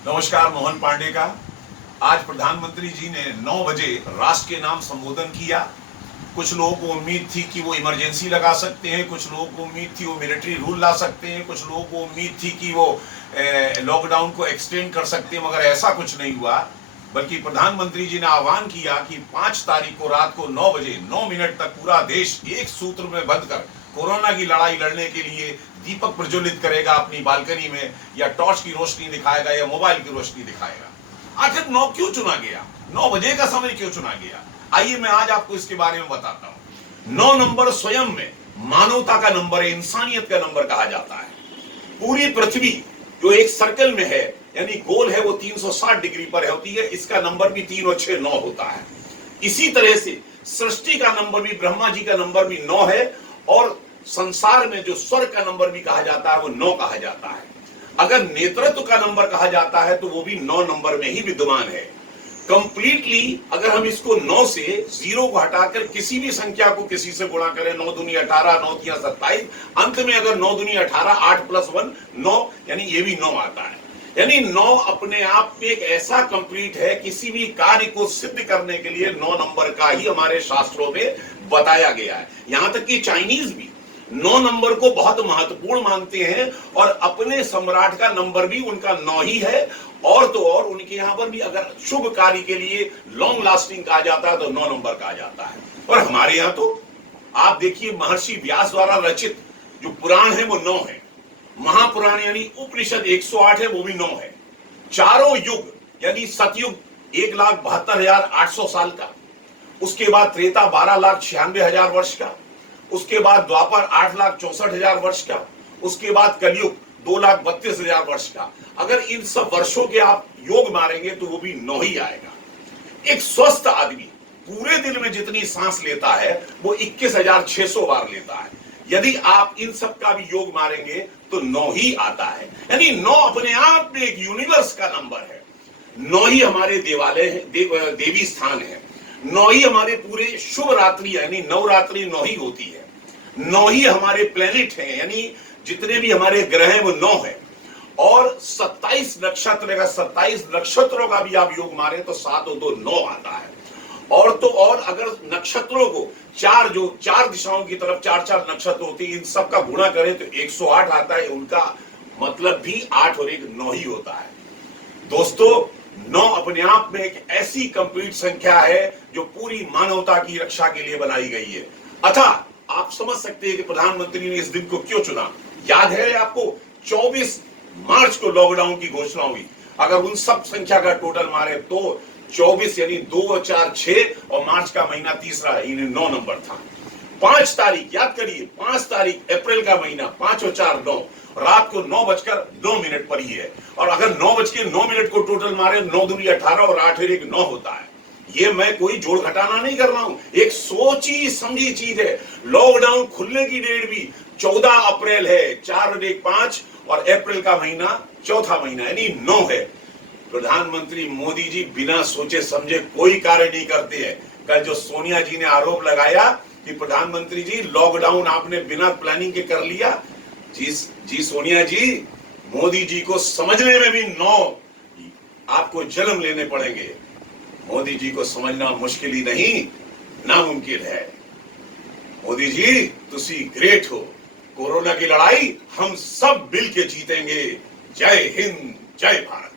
नमस्कार, मोहन पांडे का। आज प्रधानमंत्री जी ने 9 बजे राष्ट्र के नाम संबोधन किया। कुछ लोगों को उम्मीद थी कि वो इमरजेंसी लगा सकते हैं, कुछ लोगों को उम्मीद थी वो मिलिट्री रूल ला सकते हैं, कुछ लोगों को उम्मीद थी कि वो लॉकडाउन को एक्सटेंड कर सकते हैं, मगर ऐसा कुछ नहीं हुआ। बल्कि प्रधानमंत्री जी ने आह्वान किया कि 5 तारीख को रात को 9 बजे 9 मिनट तक पूरा देश एक सूत्र में बंधकर कोरोना की लड़ाई लड़ने के लिए दीपक प्रज्वलित करेगा अपनी बालकनी में, या टॉर्च की रोशनी दिखाएगा, या मोबाइल की रोशनी दिखाएगा। आखिर 9 क्यों चुना गया? 9 बजे का समय क्यों चुना गया? आइए मैं आज आपको इसके बारे में बताता हूं। 9 नंबर स्वयं में मानवता का नंबर है, इंसानियत का नंबर कहा जाता है। पूरी पृथ्वी जो एक सर्कल में है, यानी गोल है, वो 360 डिग्री पर होती है। इसका नंबर भी 3 और 6 9 होता है। इसी तरह से सृष्टि का नंबर भी, ब्रह्मा जी का नंबर भी 9 है, और संसार में जो स्वर्ग का नंबर भी कहा जाता है वो 9 कहा जाता है। अगर नेतृत्व का नंबर कहा जाता है तो वो भी 9 नंबर में ही विद्यमान है। कंप्लीटली अगर हम इसको 9 से 0 को हटाकर किसी भी संख्या को किसी से गुणा करें, 9 दूनी 18, 9 तिया 27, अंत में अगर 9 दूनी 18, 8 प्लस 1 9, यानी ये भी 9 आता है। यानी 9 अपने आप में एक ऐसा कंप्लीट है, किसी भी कार्य को सिद्ध करने के लिए 9 नंबर का ही हमारे शास्त्रों में बताया गया है। यहां तक कि चाइनीज भी 9 नंबर को बहुत महत्वपूर्ण मानते हैं, और अपने सम्राट का नंबर भी उनका 9 ही है। और तो और उनके यहां पर भी अगर शुभ कार्य के लिए लॉन्ग लास्टिंग कहा जाता है तो 9 नंबर कहा जाता है। और हमारे यहां तो आप देखिए, महर्षि व्यास द्वारा रचित जो पुराण है वो 9 है। महापुराण यानी उपनिषद 108 है, वो भी 9 है। चारों युग यानी सतयुग 1,72,800 साल का, उसके बाद त्रेता 12,96,000 वर्ष का, उसके बाद द्वापर 8,64,000 वर्ष का, उसके बाद कलयुग 2,32,000 वर्ष का। अगर इन सब वर्षों के आप योग मारेंगे तो वो भी 9 ही आएगा। एक स्वस्थ आदमी पूरे दिन में जितनी सांस लेता है वो 21,600 बार लेता है। यदि आप इन सब का भी योग मारेंगे तो 9 ही आता है। यानी 9 अपने आप में एक यूनिवर्स का नंबर है। 9 ही हमारे देवालय है, देवी स्थान है। 9 ही हमारे पूरे शुभ रात्रि यानी नवरात्रि 9 ही होती है। 9 ही हमारे प्लेनेट हैं, यानी जितने भी हमारे ग्रह हैं वो 9 है। और 27 नक्षत्र का, 27 नक्षत्रों का भी आप योग मारे तो 7 और 2 9 आता है। और तो और अगर नक्षत्रों को जो 4 दिशाओं की तरफ 4-4 नक्षत्र होते हैं, इन सब का गुणा करें तो 108 आता है। उनका मतलब भी 8 और 1 9 ही होता है। दोस्तों, 9 अपने आप में एक ऐसी कंप्लीट संख्या है जो पूरी मानवता की रक्षा के लिए बनाई गई है। अतः आप समझ सकते हैं कि प्रधानमंत्री ने इस दिन को क्यों चुना। याद है आपको, 24 मार्च को लॉकडाउन की घोषणा हुई। अगर उन सब संख्या का टोटल मारे तो 24 यानी 2 और 4 6, और मार्च का महीना तीसरा है, इन्हें 9 नंबर था। 5 तारीख याद करिए, 5 तारीख अप्रैल का महीना, 5 और 4 9, रात को 9:09 पर ही है। और अगर 9:09 को टोटल मारे, 9 दूनी 18 और 8 और 1 9 होता है। ये मैं कोई जोड़ घटाना नहीं कर रहा हूं, एक सोची समझी चीज है। लॉकडाउन खुलने की डेट भी 14 अप्रैल है, 4 और 1 5, और अप्रैल का महीना चौथा महीना यानी 9 है। प्रधानमंत्री मोदी जी बिना सोचे समझे कोई कार्य नहीं करते हैं। कल जो सोनिया जी ने आरोप लगाया कि प्रधानमंत्री जी लॉकडाउन आपने बिना प्लानिंग के कर लिया, जी सोनिया जी, मोदी जी को समझने में भी 9 आपको जन्म लेने पड़ेंगे। मोदी जी को समझना मुश्किल ही नहीं, नामुमकिन है। मोदी जी तुसी ग्रेट हो। कोरोना की लड़ाई हम सब मिल के जीतेंगे। जय हिंद, जय भारत।